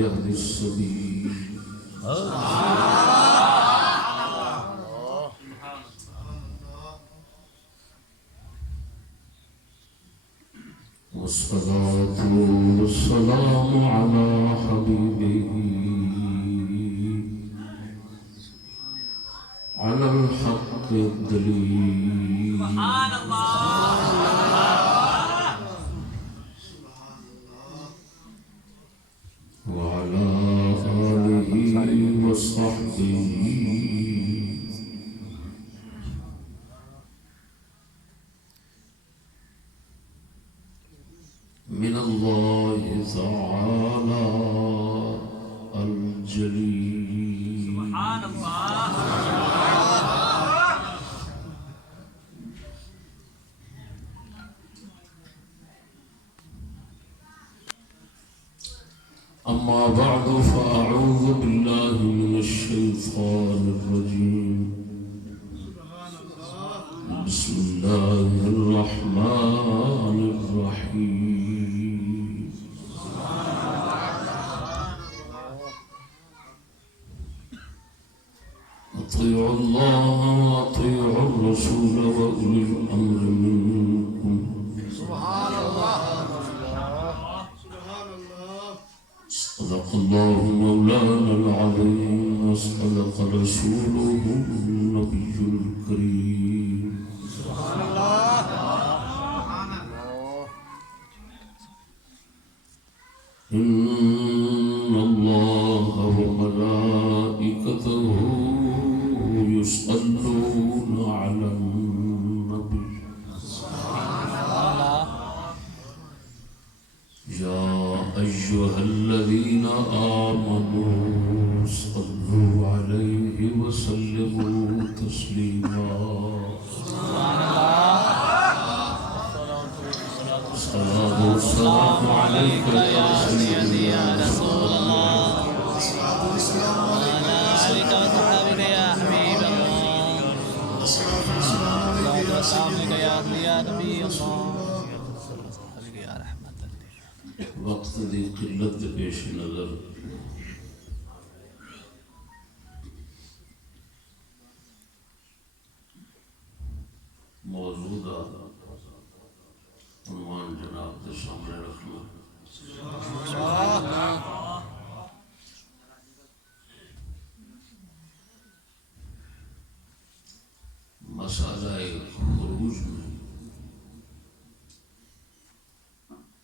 يهدي السبيل والصلاة والسلام على حبيبه على الحق الدليل سبحان وعلى آله وصحبه من الله تعالى الجليل سبحان أما بعد فأعوذ بالله من الشيطان الرجيم بسم الله الرحمن الرحيم أطيعوا الله وأطيعوا الرسول وأولي الأمر منكم سبحان الله صدق الله مولانا العظيم وصدق رسوله النبي الكريم سبحان الله إن الله وملائكته يصلون على النبي يا أيها الذين آمنوا صلوا عليه وسلموا تسليما الصلاة والسلام عليك يا سيدي يا رسول الله وعلى آلك وصحبك يا حبيب الله الصلاة والسلام عليك يا نبي الله وقت دی قلت پیش نظر موجودہ عنوان جناب کے سامنے رکھنا مسئلہ خروج میں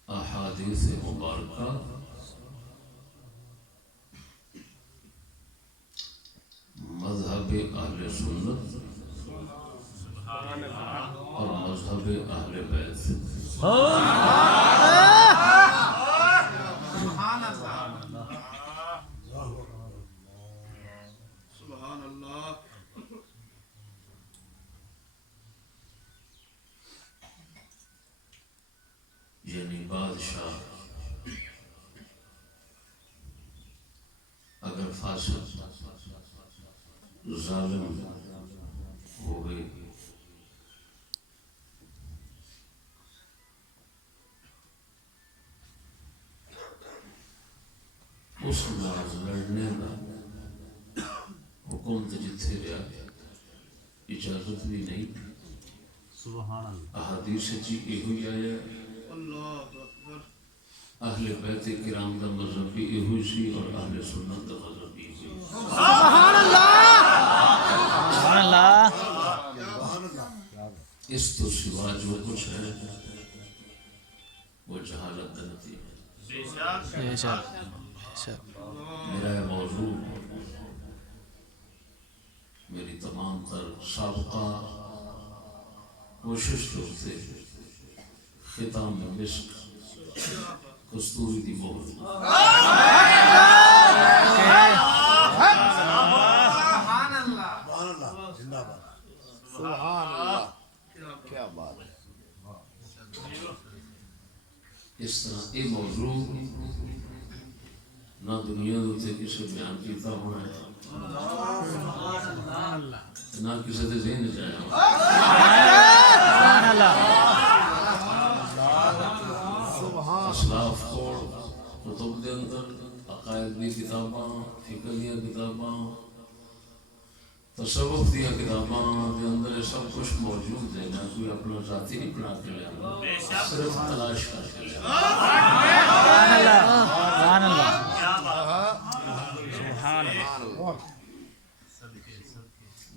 احادیث مبارکہ مذہب اہل سنت اور مذہب اہل بیت سبحان اللہ یعنی بادشاہ اگر فاسق ظالم ہو گئے اس ناز لڑنے کا حکم تو جتھے رہا اجازت بھی نہیں احادیث جی یہ آیا اہل بیت کرام دا مذہب بھی یہ سی اور اہل سنت دا مذہب بھی سبحان اللہ سبحان اللہ اس تو سوا جو کچھ ہے وہ جہالت دا نتیجہ میرا یہ موضوع میری تمام تر سابقہ کوشش جو تھے ختام میں مسک کستوری دی مہر سبحان اللہ زندہ باد سبحان اللہ کیا بات ہے اس طرح یہ موضوع نہ دنیا دوتے کسی بیان کیتا ہونا ہے نہ کسی دے ذہن جایا اسلاف کو کتب دے اندر عقائد دی کتاباں، فقہ دیا کتاباں، تصوف دیا کتاباں دے اندر سب کچھ موجود ہے، نہ کوئی اپنا ذاتی نہیں بنا کے لیا، صرف تلاش کر کے لیا۔ سبحان اللہ، سبحان اللہ، سبحان اللہ۔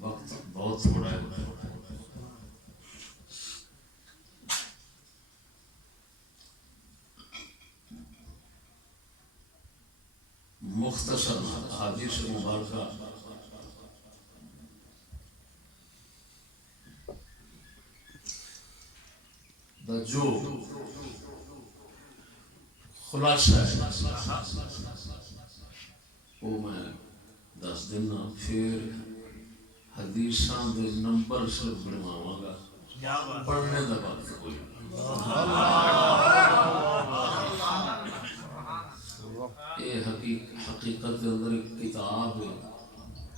وقت بہت تھوڑا ہے۔ مختصر حدیث مبارکہ دا جو خلاصہ ہے وہ میں دس دینا، پھر حدیثاں دے نمبر صرف گنواواں گا، پڑھنے دا وقت کوئی یہ حقیقت دے اندر ایک کتاب ہے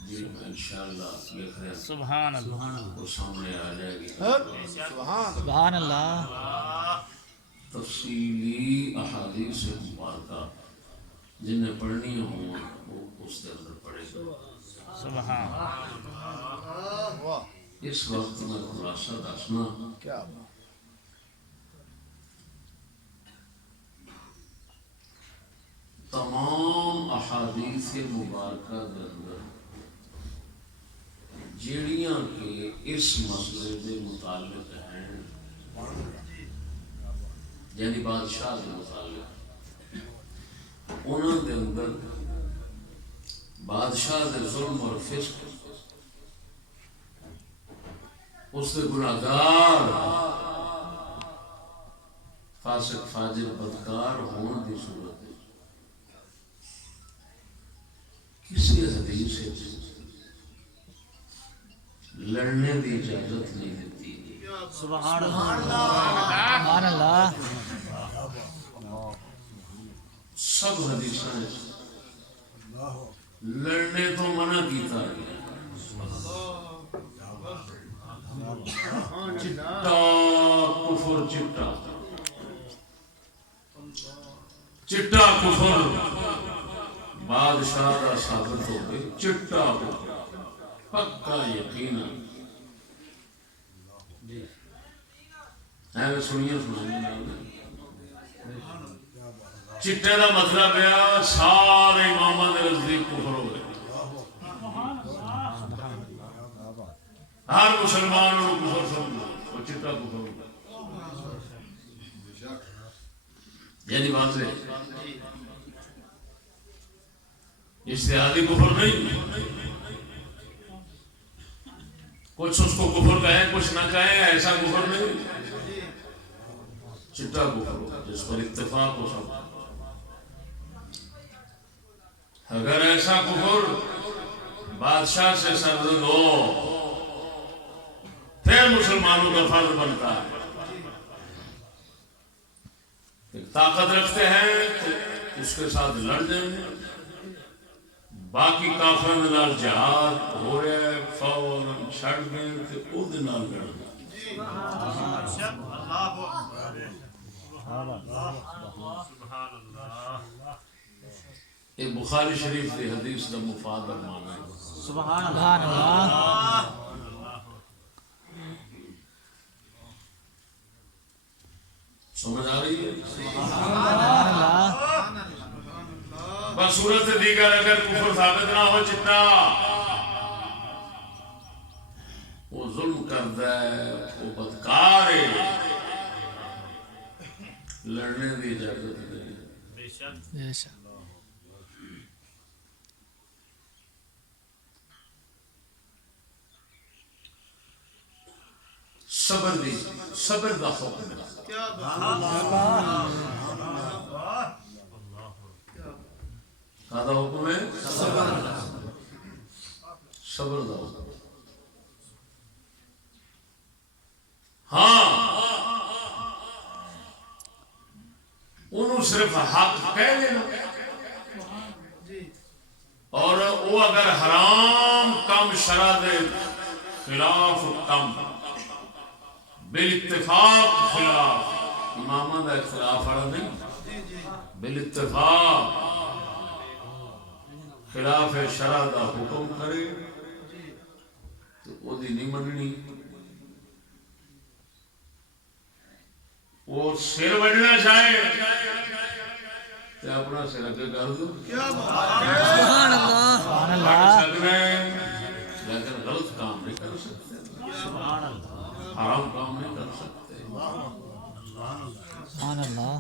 جی میں انشاءاللہ لکھ رہا ہوں، سبحان اللہ، وہ سامنے آ جائے گی۔ سبحان اللہ۔ تفصیلی احادیث مبارکہ جنہیں پڑھنی ہوں وہ اس کے اندر پڑھے گا۔ سبحان اس وقت میں خلاصہ دسنا کیا تمام احادیث مبارکہ دے اندر جیڑیاں کہ اس مسئلے دے متعلق ہیں، یعنی بادشاہ دے متعلق، انہوں دے اندر بادشاہ دے ظلم اور فسق، اس دے گناہگار فاسق فاجر بدکار ہون دی صورت ہے کسی حدیث سے لڑنے دی اجازت نہیں دیتی۔ سبحان اللہ، سبحان اللہ۔ سب حدیثاں لڑنے تو منع کیتا گیا، چٹا کفر، چٹا کفر بادشاہ کا ثابت ہو گئے، چٹا کفر پکا یقینا ہے۔ سنیے چٹے کا مطلب ہے سارے اماماں دے نزدیک کفر ہو گئے، ہر مسلمان کو کفر سمجھو، وہ چٹا کفر ہو گیا، یعنی واضح اجتہادی کفر نہیں، کچھ اس کو کفر کہیں کچھ نہ کہیں، ایسا کفر نہیں، چٹا کفر جس پر اتفاق ہو سکتا۔ اگر ایسا کفر بادشاہ سے سرزد ہو پھر مسلمانوں کا فرض بنتا ہے، ایک طاقت رکھتے ہیں تو اس کے ساتھ لڑ دیں، باقی کافروں کے نال جہاد ہو رہا ہے فوراً چھڑ دیں تو وہ دے نال لڑ دیں۔ یہ بخاری شریف کی حدیث کا مفاد اور معنی ہے۔ سبحان اللہ۔ سمجھ آ رہی ہے؟ سبحان اللہ۔ بصورت دیگر اگر کفر ثابت نہ ہو چٹا وہ ظلم کرتا ہے، وہ بدکار ہے، لڑنے دی اجازت نہیں۔ بے شک۔ صبر دا حکم ہے۔ کہاں حکم ہے؟ صبر دا حکم۔ ہاں انہوں صرف حق کہہ دینا، اور وہ اگر حرام کم شرع دے خلاف کم بالاتفاق خلاف، امامہ دا اختلاف والا نہیں، بالاتفاق خلاف شرع دا حکم کرے تو وہ دی نہیں مننی، وہ سر وڈنا چاہے تو اپنا سر اگے کر دو، سبحان اللہ سبحان اللہ سکنا ہے لیکن غلط کام نہیں کر سکتے، حرام کام نہیں کر سکتے۔ سبحان اللہ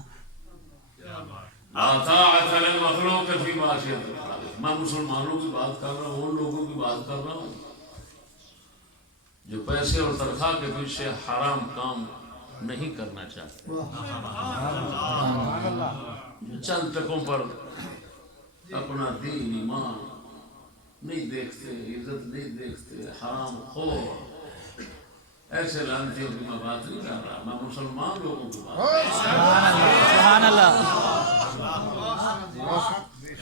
لا طاعت للمخلوق فی معصیت الخالق۔ میں مسلمانوں کی بات کر رہا ہوں، ان لوگوں کی بات کر رہا ہوں جو پیسے اور تنخواہ کے پیچھے حرام کام نہیں کرنا چاہتے، جو چند ٹکوں پر اپنا دین ایمان نہیں دیکھتے، عزت نہیں دیکھتے، حرام خور، ایسے لعنتیوں کی میں بات نہیں کر رہا، میں مسلمان لوگوں کی بات کر رہا ہوں۔ سبحان اللہ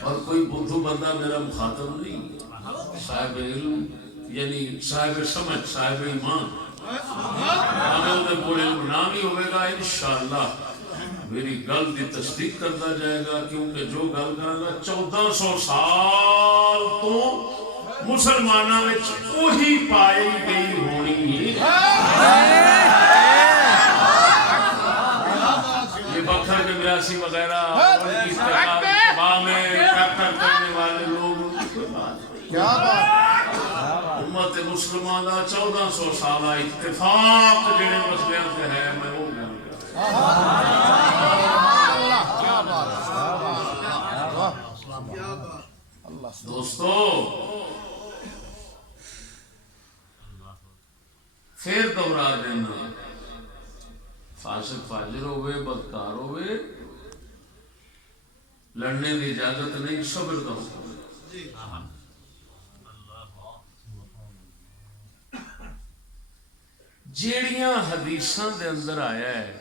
اور کوئی بدھو بندہ میرا مخاطب نہیں ہے، صاحب علم یعنی صاحب سمجھ، صاحب ایمان، عمل میں کوئی علم نہ بھی ہوئے گا، انشاءاللہ میری گل دی تصدیق کرتا جائے گا، کیونکہ جو گل کرے گا 1400 سال تو مسلمانوں میں وہی پائی گئی ہونی ہے۔ یہ بکھر کے براسی وغیرہ ان کی تباہ میں ٹریکٹر کرنے والے لوگ ان کی کوئی بات نہیں۔ امت مسلمان دا 1400 سالہ اتفاق جڑے مسئلے سے ہے، میں وہ بیان کر دوستو، پھر دہرا دینا، فاسق فاجر ہوئے، بدکار ہوئے، لڑنے کی اجازت نہیں، صبر کا حکم ہے۔ جیڑیاں حدیثاں دے اندر آیا ہے،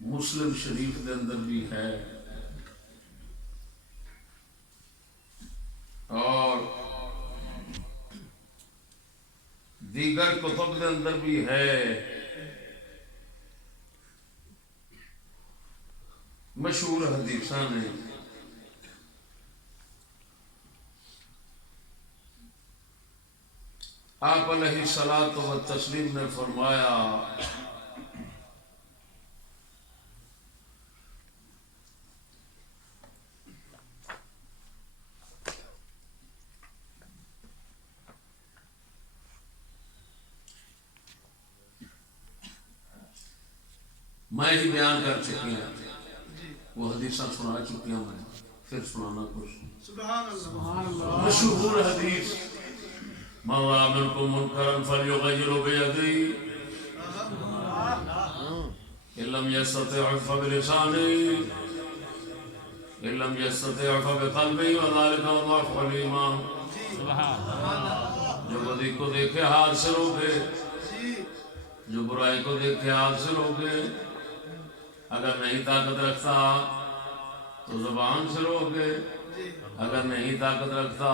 مسلم شریف دے اندر بھی ہے اور دیگر کتب دے اندر بھی ہے، مشہور حدیثاں نے، آپ علیہ الصلوۃ والتسلیم نے فرمایا میں ہی بیان کر چکی ہوں، وہ حدیثاں سنا چکی ہوں، میں پھر سنانا کچھ مشہور حدیث، من رأى منكم منكرا فليغيره بيده إن لم يستطع فبلسانه إن لم يستطع فبقلبه وذلك ضعف الإيمان۔ جو بدی کو دیکھے ہاتھ سے روکے، جو برائی کو دیکھے ہاتھ سے روکے، اگر نہیں طاقت رکھتا تو زبان سے روکے، اگر نہیں طاقت رکھتا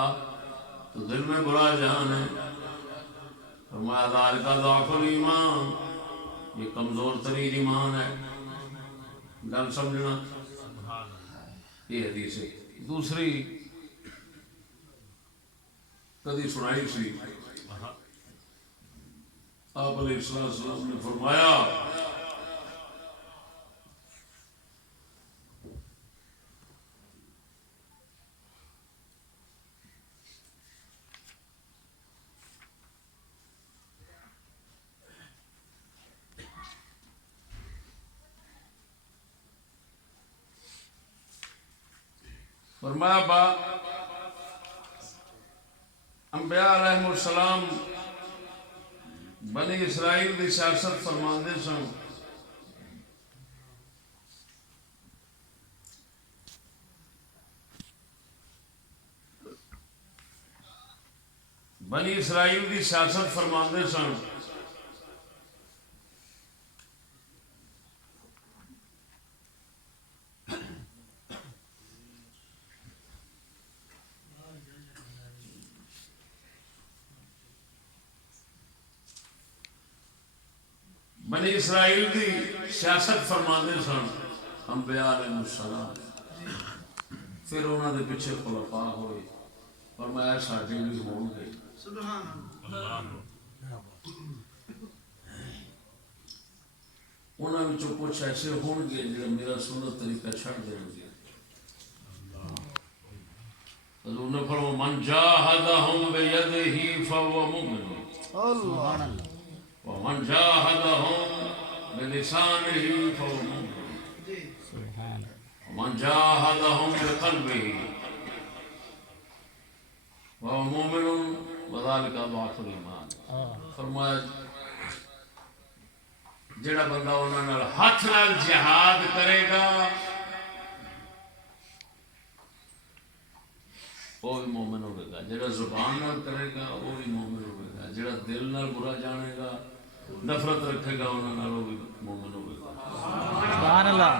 تو دل میں برا جان ہے، فرمایا ذالک ضعف الایمان، یہ کمزور ترین ایمان ہے۔ گل سمجھنا، یہ حدیث ہے۔ دوسری کدی سنائی سی، آپ علیہ السلام نے فرمایا فرمایا انبیاء علیہ السلام بنی اسرائیل کی سیاست فرماندے سن، بنی اسرائیل کی سیاست فرماندے سن، بنی اسرائیل کی سیاست فرماندے سن انبیاء علیہ السلام۔ پھر انہوں نے پیچھے خلفاء ہوئے فرمایا ساڈے بھی ہون گے انہوں نے کچھ ایسے ہون گے جو میرا سنت طریقہ چھڑ دیں گے حضور نے فرمایا من جاہدہم بیدہی فہو مؤمن ومن جاہدہم بلسانہ فہو مؤمن ومن جاہدہم بقلبہ وہو مومن وذالک اضعف الایمان فرمایا جڑا بندہ انہوں نے ہاتھ نال جہاد کرے گا وہ بھی مومن ہوئے گا، جڑا زبان نال کرے گا وہ بھی مومن ہوئے گا، جڑا دل نال برا جانے گا نفرت رکھے گا انہوں نے وہ بھی مومن ہوئے گا۔ سبحان اللہ۔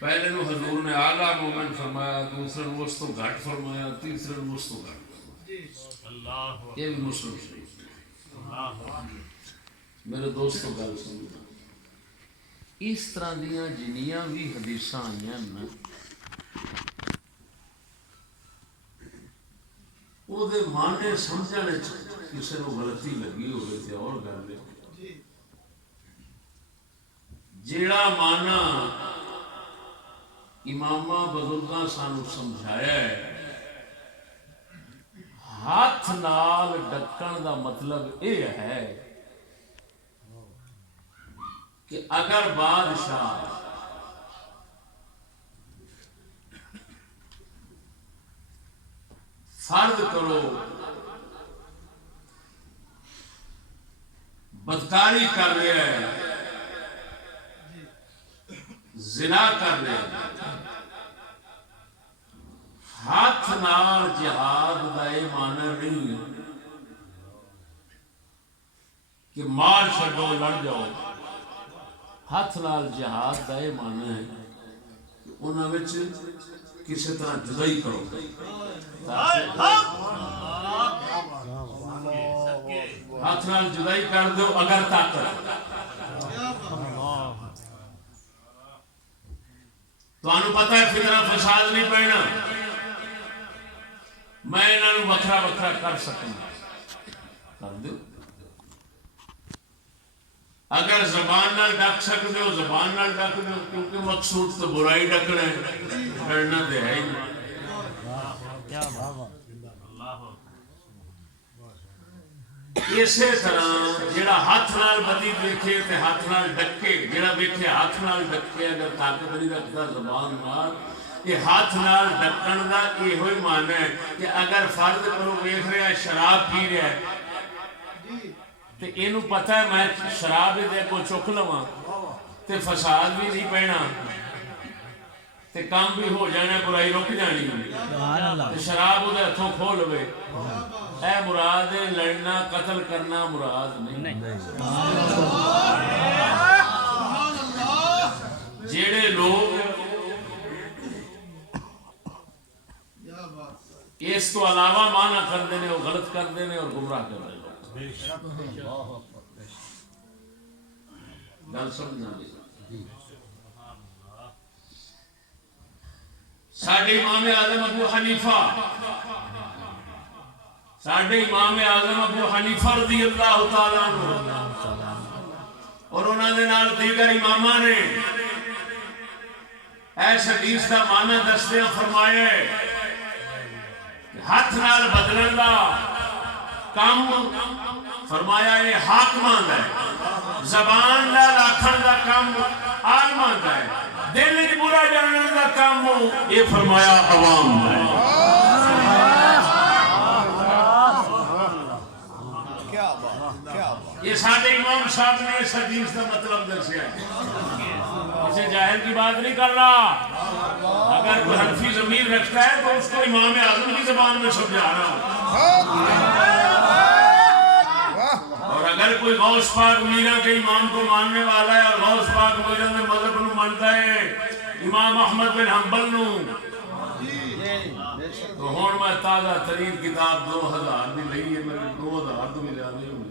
پہلے نو حضور نے اعلیٰ مومن فرمایا، دوسرے نو اس تو گھٹ فرمایا، تیسرے نو اس تو گھٹ۔ یہ بھی مسلم شریف میرے دوستو گل سننا، اس طرح دیاں جنیاں بھی حدیثاں آئیاں نا وہ دے معنی سمجھنے کسی کو غلطی لگی ہوئے تھے اور گل جیڑا معنی امامہ بزرگاں سانو سمجھایا ہے ہاتھ نال ڈکن دا مطلب یہ ہے کہ اگر بادشاہ فرض کرو بدکاری کر رہا ہے، زنا کر رہا ہے، ہاتھ نال جہاد دا یہ معنی نہیں کہ مار چھڈو لڑ جاؤ، ہاتھ نال جہاد دا یہ معنی ہے کہ انہاں وچ کسی طرح جدائی کرو، ہاتھ نال جدائی کر دو اگر طاقت تانوں پتہ ہے فتنہ فساد نہیں پڑنا، میں انہوں وکھرا وکھرا کر سکوں کر دو، اگر زبان نال ڈک سکتے ہو زبان نال ڈک دو، کیونکہ مقصود تو برائی ڈکنا ہے، ڈرنا تو ہے ہی۔ اسی طرح جڑا ہاتھ نال بدی دیکھے تے ہاتھ نال ڈکے، جڑا ویکھے ہاتھ نال ڈکے اگر طاقت نہیں رکھتا زبان نال، یہ ہاتھ نال ڈکن دا یہ ہوئی معنی ہے کہ اگر فرض کرو ویکھ رہا ہے شراب پی رہا ہے تے اینو پتہ ہے میں شراب دے کو چک لواں تے فساد بھی نہیں پینا تے کام بھی ہو جانا، برائی رک جانی، شراب وہ ہاتھوں کھو لوے، اے مراد لڑنا قتل کرنا مراد نہیں۔ جیڑے لوگ اس تو علاوہ معنی کرتے ہیں وہ غلط کرتے ہیں اور گمراہ کرتے ہیں لوگ۔ گل سمجھنا ساڈے امام اعظم ابو حنیفہ، ساڈے امام اعظم ابو حنیفہ رضی اللہ تعالیٰ عنہ اور انہوں نے نال دیگر امامہ نے ایس حدیث کا معنی دستیاں فرمایا ہے کہ ہاتھ نال بدلن دا کام فرمایا یہ حاکمان دا ہے، زبان نال آکھن دا کام عالمان دا ہے، دل وچ برا جانن دا کام یہ فرمایا عوام دا ہے۔ یہ سارے امام صاحب نے اس حدیث کا مطلب دسیا ہے، اسے جاہل کی بات نہیں کر رہا، اگر کوئی حنفی ضمیر رکھتا ہے تو اس کو امام اعظم کی زبان میں سمجھانا، اور اگر کوئی غوث پاک میرا کے امام کو ماننے والا ہے اور غوث پاک میرا کے مذہب نو مانتا ہے امام احمد بن حنبل نو، تو ہون میں تازہ ترین کتاب 2000 دی لئی ہے، میرے 2000 تو بھی زیادہ ہی ہوئی۔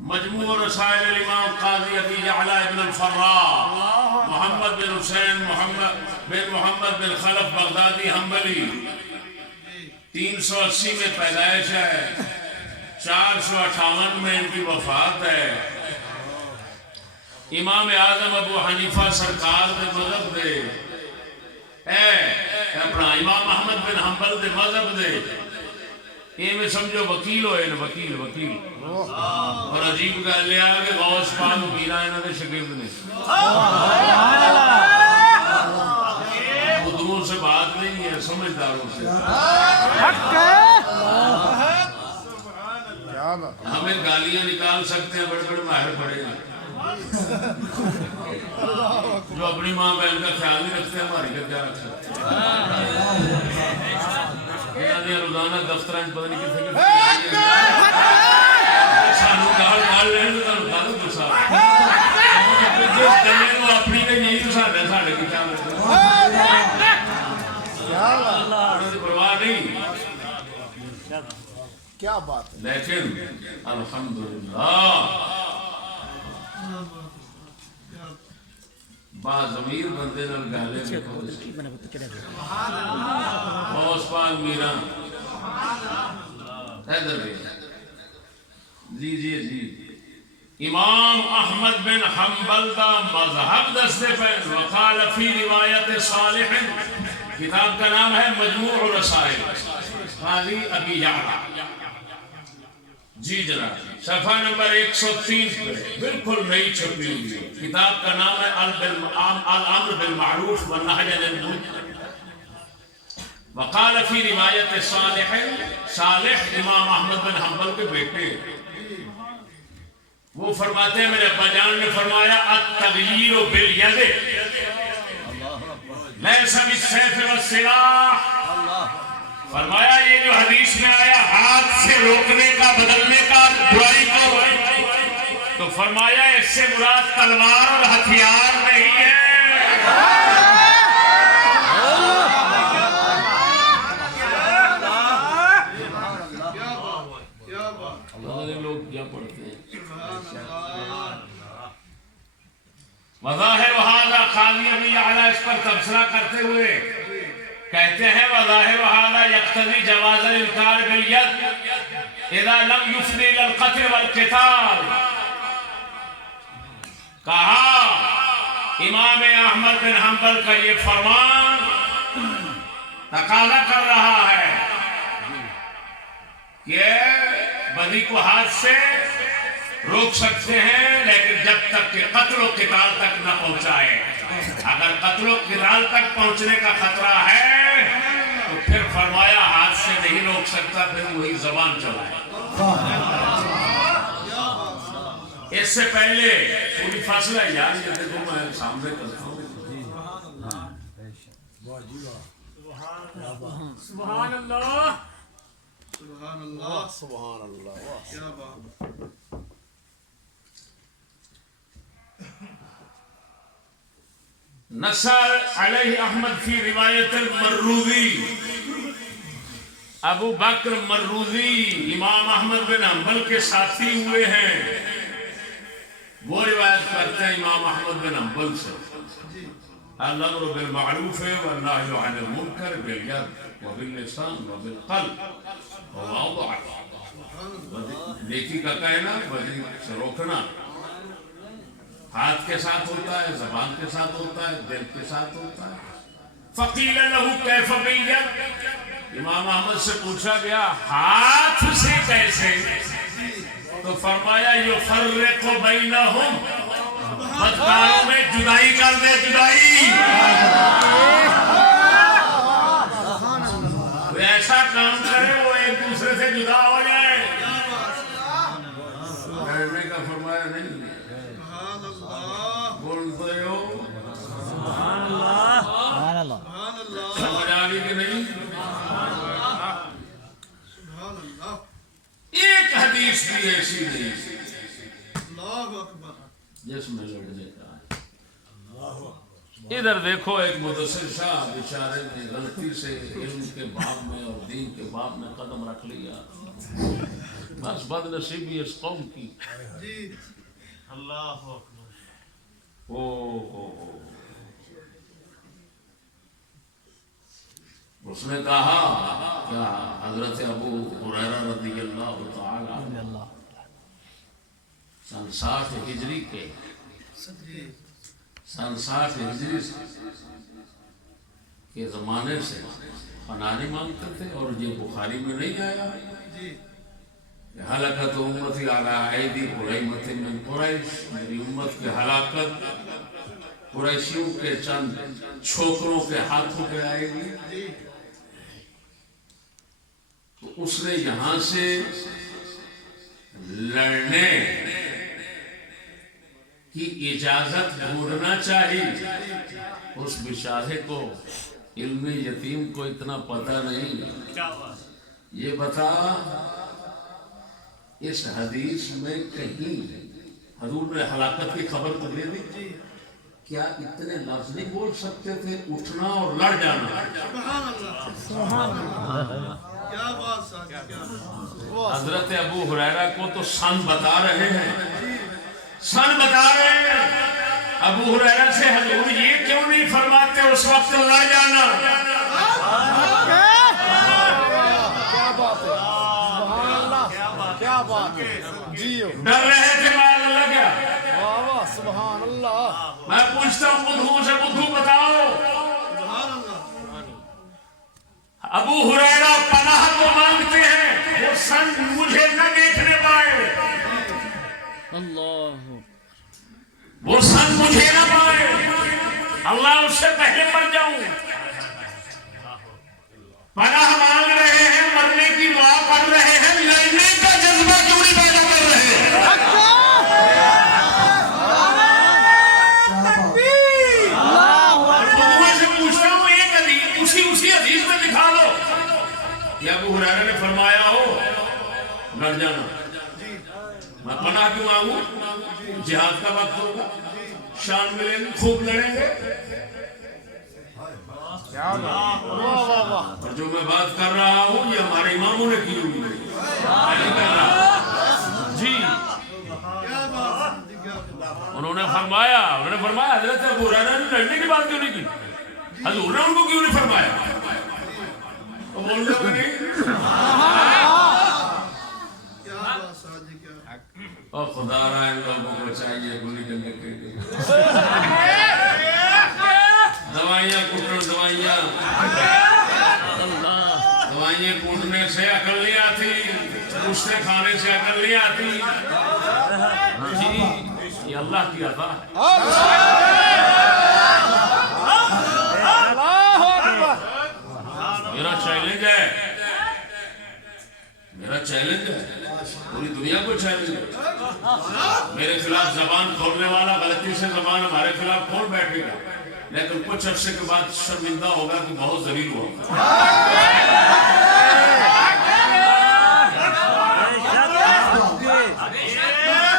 مجموع رسائل الامام قاضی ابی یعلا ابن الفراء محمد بن حسین محمد بن خلف بغدادی حنبلی 380 میں پیدائش ہے، 458 میں ان کی وفات ہے۔ امام اعظم ابو حنیفہ سرکار دے مذہب دے اپنا امام احمد بن حنبل دے مذہب دے یہ میں سمجھو وکیل ہوئے نا، وکیل اور عجیب گل یہ ہے کہ غوث پاک میرا انہوں نے شاگرد نے، دور سے بات نہیں ہے، سمجھداروں سے۔ ہمیں گالیاں نکال سکتے ہیں، بڑے بڑے ماہر پڑے ہیں جو اپنی ماں بہن کا خیال نہیں رکھتے، ہماری کا کیا رکھ سکتے ہیں؟ روزانہ دفتر پتہ نہیں کتنے سانو گال گال لین تو گل دسا اپنی نے نہیں تو ساڈے ساڈے کی کیا پرواہ نہیں، کیا بات ہے۔ لیکن الحمدللہ با ضمیر بندے نال گالے غوث پاک میرا ادھر لیجیے جی امام احمد بن حنبل کا مذہب دستے پہ وقال فی روایت صالح، کتاب کا نام ہے مجموع الرسائل قاضی ابی یعلا، جی جناب صفحہ نمبر 103 پہ بالکل نئی چھپی ہوئی ہے۔ کتاب کا نام ہے الامر بالمعروف والنہی عن المنکر۔ وقال فی روایت صالح، صالح امام احمد بن حنبل کے بیٹے، وہ فرماتے ہیں میرے ابا جان نے فرمایا التغییر بالید لیس بالسیف والسلاح، فرمایا یہ جو حدیث میں آیا ہاتھ سے روکنے کا، بدلنے کا برائی کو، تو فرمایا اس سے مراد تلوار اور ہتھیار نہیں ہے۔ لوگ کیا پڑھتے ہیں وظاہر وہذا، قاضی ابی یعلا اس پر تبصرہ کرتے ہوئے کہتے ہیں وظاہر وہذا یقتضی جواز الانکار بالید اذا لم یفضی الى القتل والقتال۔ کہا امام احمد بن حنبل کا یہ فرمان تقاضا کر رہا ہے کہ بدی کو ہاتھ سے روک سکتے ہیں لیکن جب تک کہ قتل و قتال تک نہ پہنچائے۔ اگر قتل و قتال تک پہنچنے کا خطرہ ہے تو پھر فرمایا ہاتھ سے نہیں روک سکتا، پھر وہی زبان چلائے۔ اس سے پہلے پوری فصل ہے یار، یہ دیکھو میں سامنے کرتا ہوں۔ سبحان اللہ، سبحان اللہ، سبحان اللہ، کیا بات۔ نصر علیہ احمد فی روایت المروزی، ابو بکر مروزی امام احمد بن حنبل کے ساتھی ہوئے ہیں، وہ روایت کرتے ہیں امام احمد بن حنبل سے الامر بالمعروف والنہی عن المنکر بالید وباللسان وبالقلب وواضع، نیکی کا کہنا، بدی سے روکنا ہاتھ کے ساتھ ہوتا ہے، زبان کے ساتھ ہوتا ہے، دل کے ساتھ ہوتا ہے۔ فقیل لہ کیف بالید، امام احمد سے پوچھا گیا ہاتھ سے کیسے؟ تو فرمایا یفرق بینہم، بدکاروں میں جدائی کر دے، جدائی۔ وہ ایسا کام کرے وہ ایک دوسرے سے جدا ہو جائے، کرنے کا فرمایا نہیں۔ بولتے ہو سمجھ آ گئی کہ نہیں؟ ایک حدیث بھی ایسی نہیں جس میں لڑنے کا ادھر دیکھو ایک مدثر شاہ بیچارے نے غلطی سے علم کے باب میں اور دین کے باب میں قدم رکھ لیا، بس بد نصیبی اس قوم کی۔ جی اللہ اکبر۔ اس نے کہا کیا حضرت ابو ہریرہ رضی اللہ تعالی عنہ سن 60 ہجری کے سن 60 ہجری کے زمانے سے پناہ نہیں مانگتے تھے، اور یہ بخاری میں نہیں آیا ہلاکت امتی علی ایدی قریمۃ من قریش، میری امت کی ہلاکت قریشیوں کے چند چھوکروں کے ہاتھوں پہ آئے گی۔ تو اس نے یہاں سے لڑنے کی اجازت ڈھونڈنا چاہیے۔ اس بیچارے کو علم یتیم کو اتنا پتہ نہیں، یہ بتا اس حدیث میں کہیں حضور نے ہلاکت کی خبر تو دے دی، کیا اتنے لفظ نہیں بول سکتے تھے اٹھنا اور لڑ جانا؟ سبحان اللہ، کیا بات ساتھ، حضرت ابو ہریرہ کو تو سن بتا رہے ہیں، سن بتا رہے ہیں۔ ابو ہریرہ سے حضور یہ کیوں نہیں فرماتے اس وقت لڑ جانا؟ کیا بات ہے، ڈر رہے تھے مال اللہ کیا؟ واہ سبحان اللہ، میں پوچھتا ہوں بدھو سے، بدھو بتاؤ سبحان اللہ، ابو ہریرہ پناہ تو مانگتے ہیں، وہ سن مجھے نہ دیکھنے پائے، اللہ وہ سن مجھے نہ پائے، اللہ اس سے پہلے مر جاؤں۔ پناہ مانگ رہے ہیں، مرنے کی دعا پڑھ رہے ہیں، لڑنے کا جذبہ کیوں نہیں پیدا کر رہے ہیں؟ میں سے پوچھتا ہوں ایک حدیث اسی حدیث میں دکھا دو کہ ابو ہریرہ نے فرمایا ہو لڑ جانا۔ میں پناہ کیوں مانگوں؟ جہاد کا وقت ہوگا، شان ملیں گے، خوب لڑیں گے۔ اور جو میں بات کر رہا ہوں یہ ہمارے اماموں نے کی ہوئی ہے، میں نہیں کر رہا جی۔ انہوں نے فرمایا حضرت ابو ہریرہ نے لڑنے کی بات کیوں نہیں کی؟ حضور نے ان کو کیوں نہیں فرمایا؟ تو بول رہے ہو نہیں؟ اور خدا رہا ان لوگوں کو چاہیے گولی ڈنڈے کے لیے دوائیاں کوٹنے، دوائیاں کوٹنے سے عقل نہیں آتی، گوشت کھانے سے عقل نہیں آتی۔ جی یہ اللہ کی عطا ہے۔ میرا چیلنج ہے، پوری دنیا کو چیلنج ہے۔ میرے خلاف زبان کھولنے والا غلطی سے زبان ہمارے خلاف کھول بیٹھے گا، لیکن کچھ عرصے کے بعد شرمندہ ہوگا کہ بہت ذلیل ہوا۔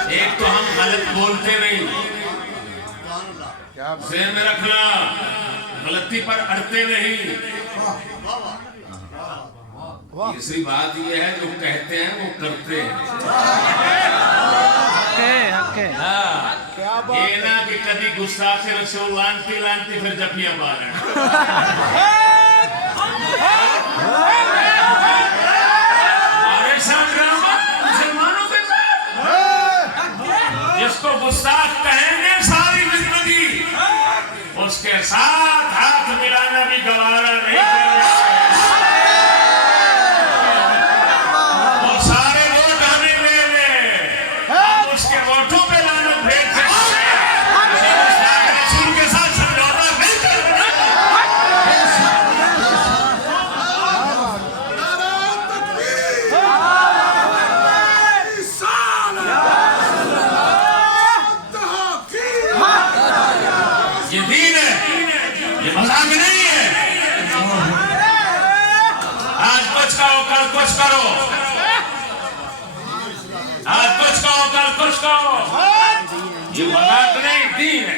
ایک تو ہم غلط بولتے نہیں، ذہن میں رکھنا، غلطی پر اڑتے نہیں۔ تیسری بات یہ ہے جو کہتے ہیں وہ کرتے ہیں۔ یہ نہ کہ کبھی گستاخ رسول لانتی پھر جفیاں پا رہے ہیں۔ ہمارے ساتھ مسلمانوں کے ساتھ جس کو گستاخ کہیں گے ساری زندگی، اس کے ساتھ ہاتھ ملانا بھی گوارا نہیں کرے۔ کچھ کرو، آج کچھ کہو کل کچھ کہو، یہ مذاق نہیں، دین ہے۔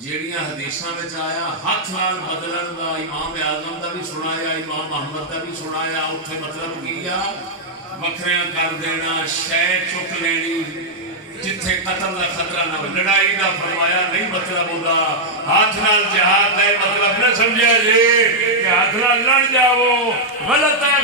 ਜਿਹੜੀਆਂ ਹਦੀਸਾਂ ਵਿੱਚ ਆਇਆ ਹੱਥ ਨਾਲ ਬਦਲਣ ਦਾ ਇਮਾਮ ਆਜ਼ਮ ਦਾ ਵੀ ਸੁਣਾਇਆ, ਇਮਾਮ ਅਹਿਮਦ ਦਾ ਵੀ ਸੁਣਾਇਆ। ਉੱਥੇ ਮਤਲਬ ਕੀ ਆ, ਵੱਖਰਿਆਂ ਕਰ ਦੇਣਾ, ਸ਼ੈ ਚੁੱਕ ਲੈਣੀ, ਜਿੱਥੇ ਕਤਲ ਦਾ ਖਤਰਾ ਨਾ ਹੋਵੇ, ਲੜਾਈ ਦਾ ਫਰਮਾਇਆ ਨਹੀਂ ਮਤਲਬ ਹੁੰਦਾ। ਹੱਥ ਨਾਲ ਜਿਹਾਦ ਦਾ ਮਤਲਬ ਨਾ ਸਮਝਿਆ ਜੀ ਕਿ ਹੱਥ ਨਾਲ ਲੜ ਜਾਓ,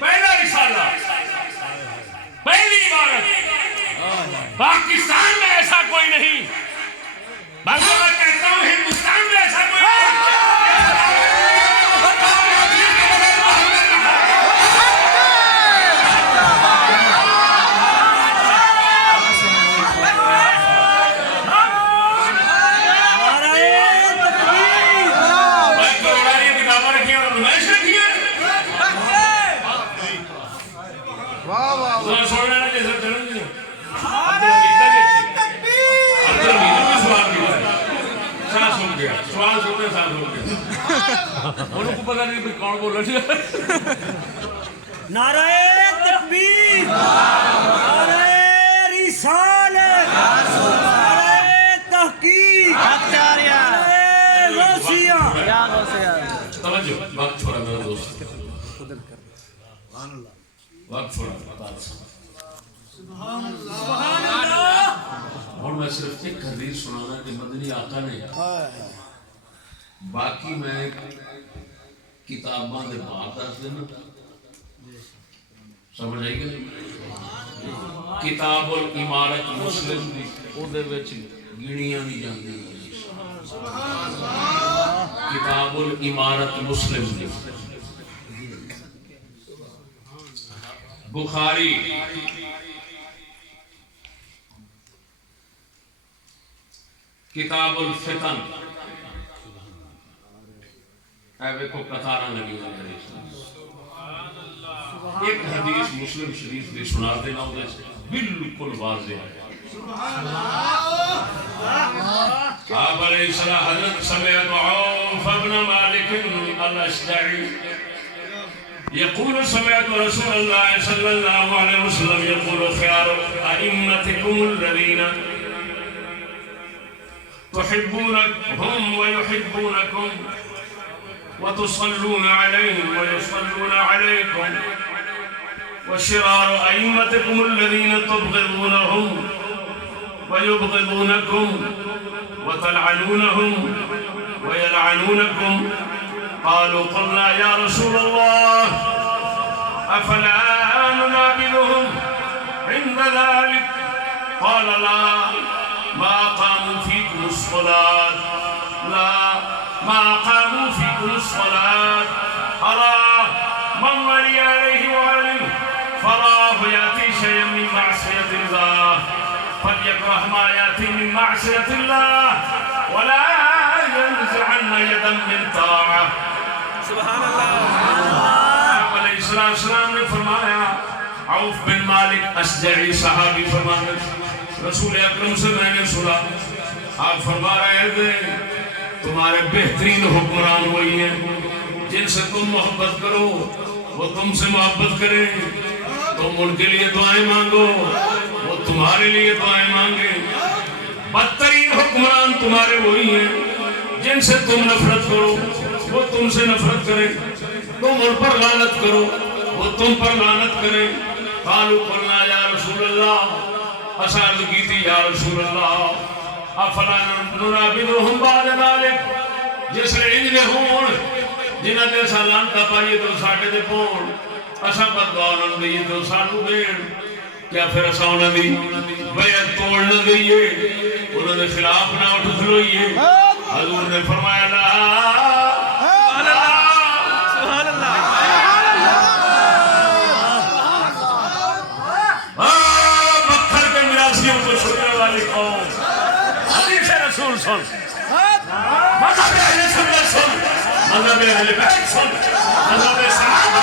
پہلا رسالہ، پہلی عبارت، پاکستان میں ایسا کوئی نہیں، بلکہ میں کہتا ہوں ہندوستان میں ایسا کوئی نہیں۔ انہوں کو پتا نہیں کون بول رہا ہے۔ نعرہ تکبیر، نعرہ رسالت، نعرہ تحقیق، نعرہ غوثیہ۔ توجہ، وقت چھوڑا میرا دوست، وقت چھوڑا سبحان اللہ۔ اور میں صرف ایک حدیث سنانا کہ مدنی آقا نے، باقی میں کتاباں دے بات دس دینا، سمجھ آئی گئی؟ کتاب الامارت مسلم دی او دے وچ گنیاں نہیں جاندی، کتاب الامارت مسلم دی، بخاری، کتاب الفتن، ایوے کو قطارہ لگی ہوئی ایک حدیث مسلم شریف نے سنا دینا ہوتا ہے، بالکل واضح ہے۔ آپ علیہ السلام حضرت سمعت عوف بن مالک الاشجعی يقول سمعت رسول الله صلى الله عليه وسلم يقول خيار أئمتكم الذين تحبونهم ويحبونكم وتصلون عليهم ويصلون عليكم، وشرار أئمتكم الذين تبغضونهم ويبغضونكم وتلعنونهم ويلعنونكم. قالوا قلنا يا رسول الله أفلا ننابذهم عند ذلك؟ قال لا ما قاموا فيكم الصلاة، لا ما قاموا فيكم الصلاة أرى من ولي عليه وعليه فراه يأتي شيئا من معصية الله فليكره ما يأتي من معصية الله ولا ينزعن يدا من طاعة. سبحان اللہ. علیہ السلام نے فرمایا، عوف بن مالک اشجعی صحابی فرمانے رسول اکرم سے میں نے سنا، آپ فرما رہے تھے تمہارے بہترین حکمران وہی ہیں جن سے تم محبت کرو، وہ تم سے محبت کریں، تم ان کے لیے دعائیں مانگو، وہ تمہارے لیے دعائیں مانگے۔ بدترین حکمران تمہارے وہی ہیں جن سے تم نفرت کرو، وہ تم سے نفرت کریں، تم ان پر لعنت کرو، وہ تم پر لعنت کریں۔ قالوا قلنا یا رسول اللہ، اشارت کی تھی یا رسول اللہ افلا ننابذهم بعد ذلك، جس نے انج دے ہون جنہاں دے لعنت پائیے تو ساڈے تے پون، اساں بددعا انہاں دئیے تو سانو دین، کیا پھر اساں انہاں دی بیعت توڑ نہ دئیے، انہاں دے خلاف نہ اٹھ کھلوئیے؟ حضور نے فرمایا لا سبحان اللہ مکھر کے میراثیوں کو چھوڑنے والی قوم، حدیث رسول سن، مذہب اہل سنت سن، مذہب اہل بیت سن، مذہب صحابہ۔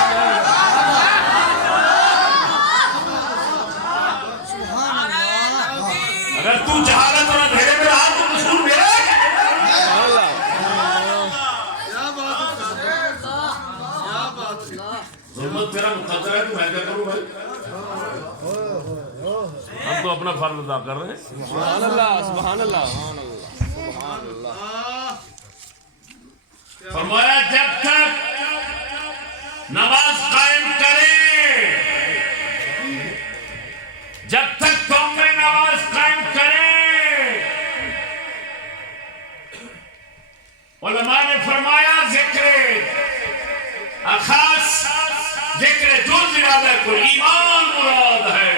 اگر تو جہالت اور اندھیرے میں رہا تو رسول میرا ظلمت تیرا مقدر ہے تو میں کیا کروں بھائی؟ ہم تو اپنا فرض ادا کر رہے ہیں۔ سبحان اللہ سبحان اللہ سبحان اللہ۔ فرمایا جب تک نماز قائم کریں، جب تک تم میں نماز قائم کریں، علماء نے فرمایا ذکر خاص ذکر جز ارادہ کو ایمان مراد ہے.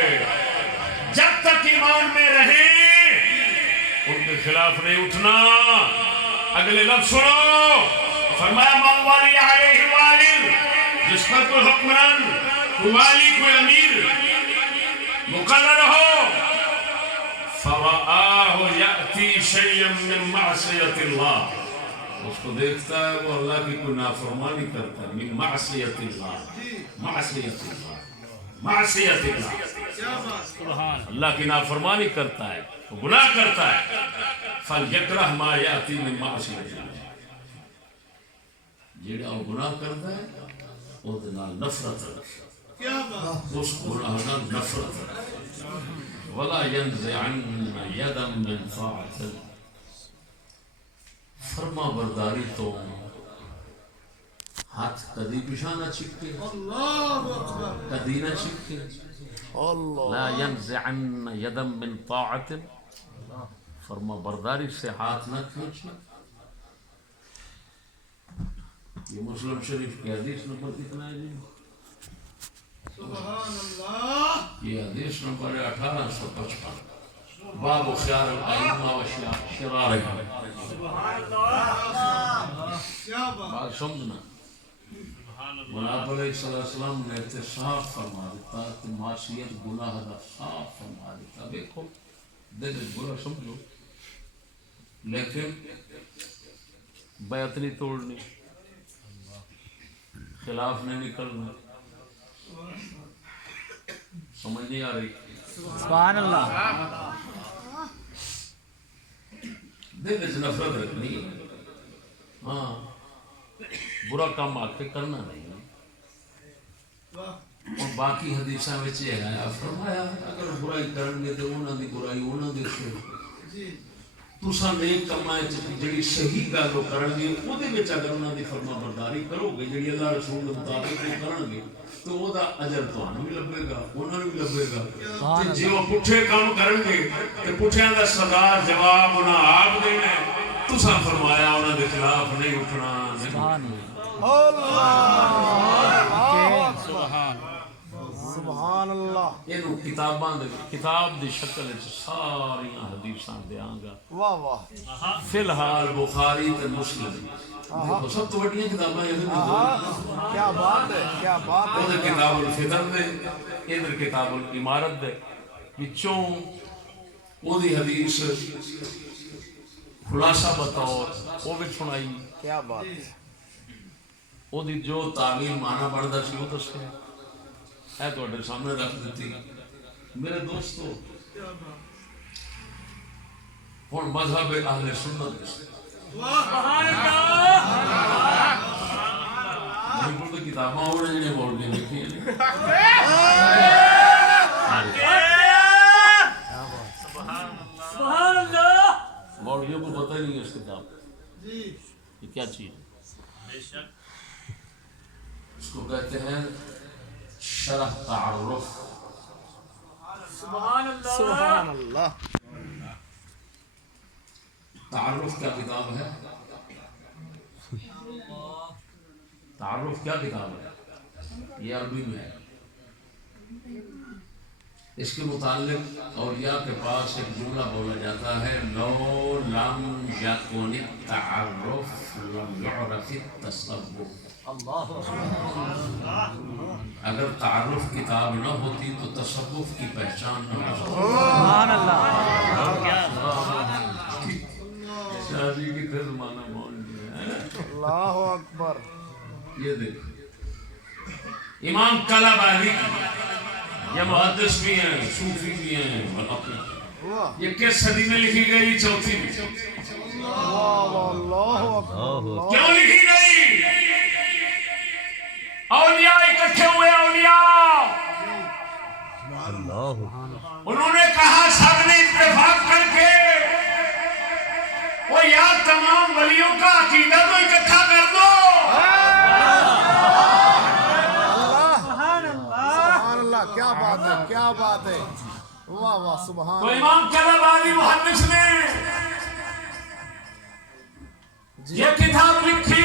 جب تک ایمان میں رہیں ان کے خلاف نہیں اٹھنا. اگلے لفظ سنو، فرمایا من ولی علیہ والی، جس پر کوئی حکمران، کوئی والی، کوئی امیر مقرر ہو، فرآہ یأتی شیئا من معصیت اللہ، اس کو دیکھتا ہے وہ اللہ کی کوئی نافرمانی کرتا ہے. من معصیت اللہ، معصیت اللہ، معصیت اللہ، اللہ کی نافرمانی کرتا ہے، وہ گناہ کرتا ہے. فَلْيَكْرَهْ مَا يَأْتِي مِن مَعْصِيَتِ اللَّهِ، جڑا وہ گناہ کرتا ہے وہ نال نفرت رکھے، اس گناہ نال نفرت رکھے. وَلَا يَنزِعَنَّ يَدًا مِّن طَاعَةٍ، فرما برداری تو ہاتھ کدی پیچھا نہ چھکے، کدی نہ چھکے. لا ينزعن يدا من طاعت، فرما برداری سے ہاتھ نہ کھینچنا. یہ مسلم شریف کی حدیث نمبر کتنا ہے جی؟ سبحان اللہ. یہ حدیث نمبر 1855، باب خیار الائمہ و شرارہم. بات سمجھنا، جناب علیہ السلام نے صاف فرما دیتا کہ معصیت گناہ دا صاف فرما دیتا. دیکھو دل برا سمجھو لیکن بیعت نہیں توڑنی، خلاف نہیں نکلنا. سمجھ نہیں آ رہی؟ سبحان اللہ. دل سے نفرت رکھنی، ہاں برا کام آ کے کرنا نہیں. اور باقی حدیثاں وچ یہ ہے فرمایا اگر برائی کرن گے تو انہاں دی برائی انہاں دے سے تساں نیک کماں وچ جڑی صحیح گل کرن گے اودے وچ اگر انہاں دی فرما برداری کرو گے جڑی اللہ رسول دے مطابق کرن گے تو او دا اجر تانوں بھی لبے گا، انہاں نوں بھی لبے گا. تے جے او پٹھے کام کرن گے تے پٹھیاں دا سزا جواب انہاں آپ دینا ہے. تساں فرمایا انہاں دے خلاف نہیں اٹھنا. سبحان سبحان اللہ. اینو کتاباں دے کتاب دی شکل وچ ساریاں حدیثاں دیاں گا. واہ واہ. فی الحال بخاری تے مسلم سب تو بڑی کتاباں یہ کیا بات ہے، کیا بات ہے. ادھر کتاب الفطر دے، ادھر کتاب الامارت دے وچوں او دی حدیث خلاصہ بطور او بھی سنائی. کیا بات ہے. او دی جو تعلیم مانا بڑھدا سی او دسے اے تواڈے سامنے رکھ دتی. میرے دوستو ہن مذہب اہل سنت سبحان اللہ. میرے کو کتاباں اور جڑے مولوی لکھی ہیں سبحان اللہ. مولویوں کو پتہ ہی نہیں اس کتاب یہ کیا چیز ہے. اس کو کہتے ہیں شرح تعارف. سبحان اللہ. سبحان اللہ. تعارف کیا کتاب ہے؟ تعارف کیا کتاب ہے؟ یہ عربی میں ہے. اس کے متعلق اولیاء کے پاس ایک جملہ بولا جاتا ہے لو لم یکن التعارف لم یعرف التصوف. اگر تعارف کتاب نہ ہوتی تو تصوف کی پہچان نہ ہوتی. سبحان اللہ. شادی کی پھر زمانہ بول گیا. اللہ اکبر. یہ دیکھ امام کلابانی یہ محدث بھی ہیں، صوفی بھی ہیں. یہ کس صدی میں لکھی گئی؟ چوتھی میں. اللہ اکبر. کیوں لکھی گئی؟ اولیاء اکٹھے ہوئے. اولیاء انہوں نے کہا سب نے اتفاق کر کے وہ یار تمام ولیوں کا عقیدہ تو اکٹھا کر دو. سبحان اللہ. کیا بات ہے، کیا بات ہے. واہ واہ. سبحان تو اللہ. امام کلابانی محدث نے یہ کتاب لکھی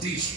30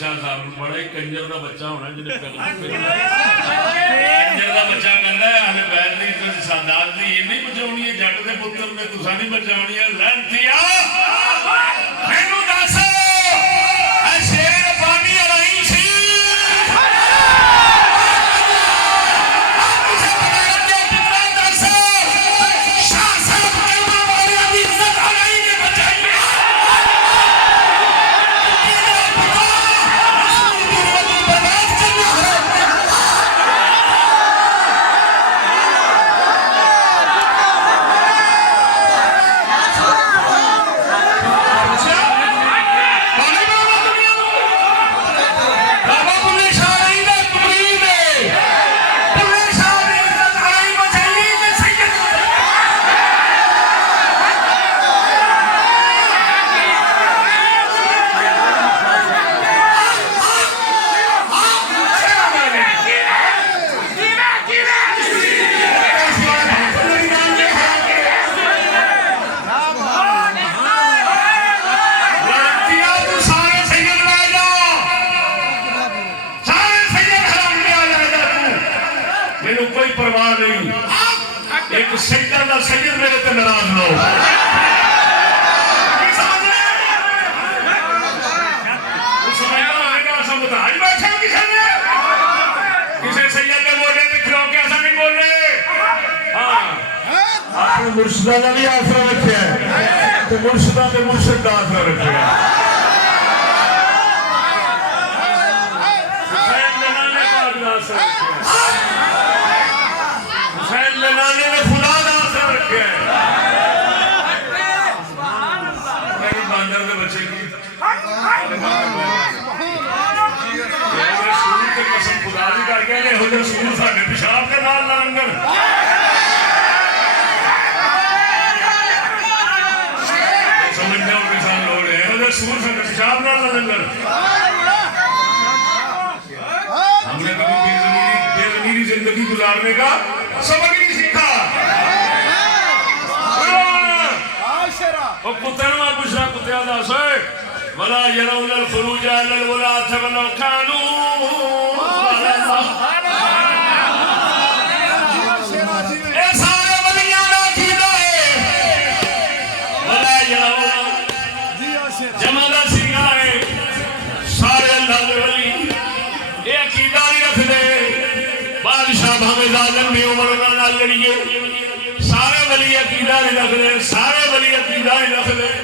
شاہ صاحب بڑا ہی کنجر کا بچہ ہونا جنہیں کنجر کا بچہ کہتا ہے اہل بیت دی سادات دی یہ نہیں بچاؤنی ہے جٹ دے پتر نے تسا نہیں بچاؤنی ہے لعنتیا مینوں دس اے شیر پانی اڑائی سی سید میرے تے ناراض نہ ہو کسی سید کے بولے تو کھلو کے ایسا نہیں بولے اپنے مرشدہ کا بھی آسرا رکھے تو مرشدہ کے مرشد کا آسرا رکھے حسین لنانے کا آسرا رکھے حسین لنانے میں خدا کا آسرا رکھے میری باندر کے بچے کی رسول کے قسم خدا بھی کر گیا کہ رسول ساڑھے پیشاب کے نال لنگر سمجھنے ان کے ساتھ لوڑے ہیں رسول ساڑھے پیشاب نال لنگر ہم نے کبھی بے ضمیری زندگی گزارنے کا سبق نہیں سیکھا وہ کتن میں بشرا کتیا دا سوئے وَلَا يَرَوْنَ الْخُرُوجَ إِلَّا الْوَلَاةَ وَلَوْ كَانُوا اے سارے ولیاں دا عقیدہ ہے وَلَا يَرَوْنَ جمع دا سیگا ہے سارے اللہ دے ولی اے عقیدہ نہیں رکھ دے بادشاہ بھامے ظالم بھی عمر نال لڑیے سارے ولی عقیدہ نہیں رکھ دے سارے ولی عقیدہ نہیں رکھ دے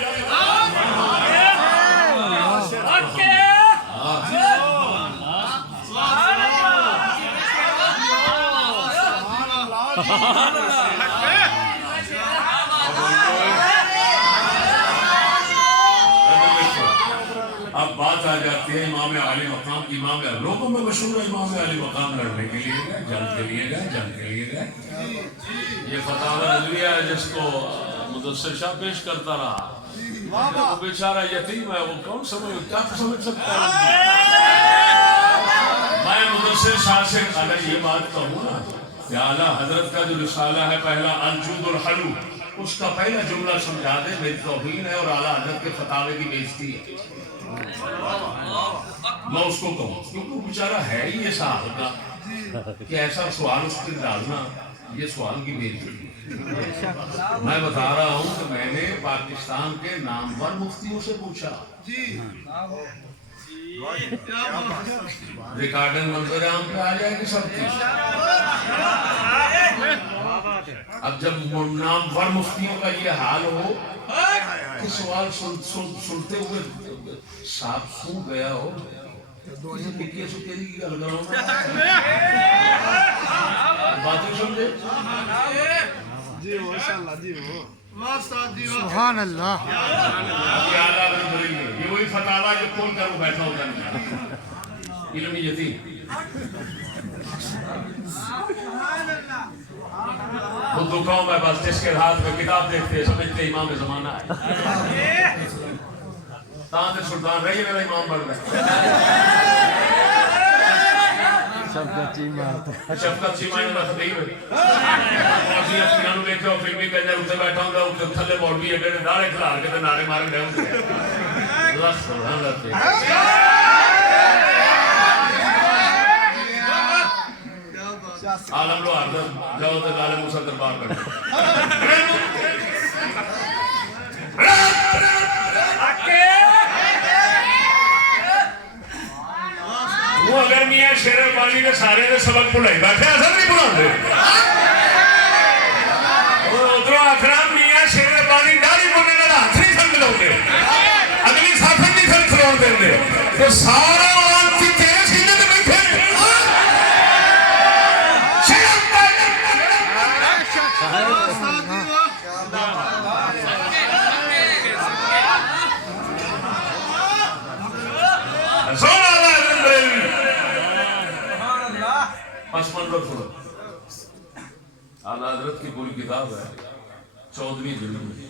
اب بات آ جاتی ہے امام عالی مقام کی امام لوگوں میں مشہور ہے امام عالی مقام لڑنے کے لیے گئے جنگ کے لیے گئے یہ فتاوی رضویہ ہے جس کو مدثر شاہ پیش کرتا رہا وہ بیچارہ یتیم ہے وہ کون سمجھ سکتا ہے میں مدثر شاہ سے اگر یہ بات کہوں نا کہ اعلیٰ حضرت کا جو رسالہ ہے پہلا الجود الحلو اس کا پہلا جملہ سمجھا دے میری توہین ہے اور اعلیٰ حضرت کے فتاوے کی بےزتی ہے میں اس کو کہوں کیونکہ وہ بیچارہ ہے ہی ایسا حال کا کہ ایسا سوال اس کے ڈالنا یہ سوال کی بےزتی ہے میں بتا رہا ہوں کہ میں نے پاکستان کے نامور مفتیوں سے پوچھا ریکارڈنگ منظر عام پہ آ جائے گی سب کی اب جب نامور مفتیوں کا یہ حال ہو کہ سوال سنتے ہوئے صاحب سو گیا ہو باتیں سمجھے جی ماشاءاللہ جی سبحان اللہ یہ وہی فتاوی جو کھول کر وہ بیٹھا ہوتا ہے علمی یتیم وہ دکھاؤں میں بس جس کے ہاتھ میں کتاب دیکھتے سمجھتے امام زمانہ ہے تاں سلطان رہی ہے میرا امام بڑھ رہا ہے شفقت چیمائن میں خطیب ہے موسیقی اپنیانو دیکھے ہو فلمی کنجر اسے بیٹھا ہوں گا اسے تھلے مولوی ہے میرے نارے کھلار کے نارے مارے گئے ہوں گے اللہ سبحان اللہ عالم لوہار دا جاؤ تے لال موسیٰ دربار کر وہ اگر میاں شیر ربانی نے سارے نے سبق بھلائی بیٹھے ایسا نہیں بلاندے وہ ادھر اکرام میاں شیر ربانی داڑھی بننے کا ہاتھ نہیں سن ملاؤ اگلی ساتھ نہیں سن کھلون دیں تو سارا آنتی تیرے سینے میں بیٹھے اعلیٰ حضرت کی پوری کتاب ہے 14ویں جلد میں